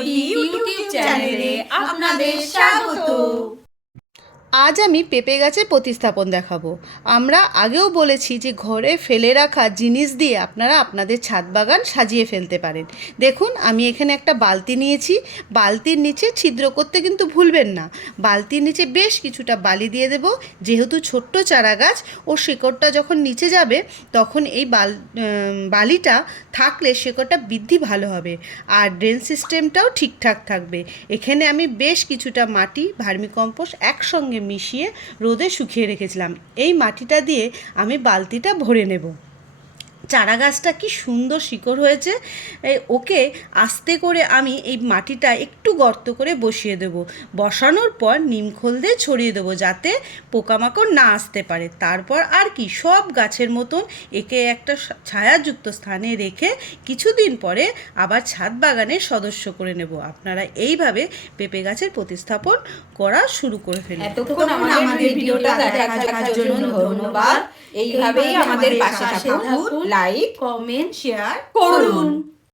প্রগতি YouTube চ্যানেলে আপনাদের স্বাগত। আজ আমি পেঁপে গাছের প্রতিস্থাপন দেখাবো। আমরা আগেও বলেছি যে ঘরে ফেলে রাখা জিনিস দিয়ে আপনারা আপনাদের ছাদ বাগান সাজিয়ে ফেলতে পারেন। দেখুন, আমি এখানে একটা বালতি নিয়েছি। বালতির নিচে ছিদ্র করতে কিন্তু ভুলবেন না। বালতির নিচে বেশ কিছুটা বালি দিয়ে দেব, যেহেতু ছোট্ট চারা গাছ ও শেকড়টা যখন নিচে যাবে তখন এই বালিটা থাকলে শেকড়টা বৃদ্ধি ভালো হবে আর ড্রেন সিস্টেমটাও ঠিকঠাক থাকবে। এখানে আমি বেশ কিছুটা মাটি, ভার্মিকম্পোস্ট একসঙ্গে মিশিয়ে রোদে শুকিয়ে রেখেছিলাম। এই মাটিটা দিয়ে আমি বালতিটা ভরে নেব। চারা গাছটা কি সুন্দর শিকড় হয়েছে। ওকে আস্তে করে আমি এই মাটিটা একটু গর্ত করে বসিয়ে দেব। বসানোর পর নিমখোল দিয়ে ছড়িয়ে দেবো যাতে পোকামাকড় না আসতে পারে। তারপর আর কি, সব গাছের মতন একে একটা ছায়াযুক্ত স্থানে রেখে কিছুদিন পরে আবার ছাদ বাগানের সদস্য করে নেব। আপনারা এইভাবে পেঁপে গাছের প্রতিস্থাপন করা শুরু করে ফেলুন। এতক্ষণ আমাদের ভিডিওটা দেখার জন্য ধন্যবাদ। এইভাবেই আমাদের পাশে থাকুন, লাইক, কমেন্ট, শেয়ার করুন।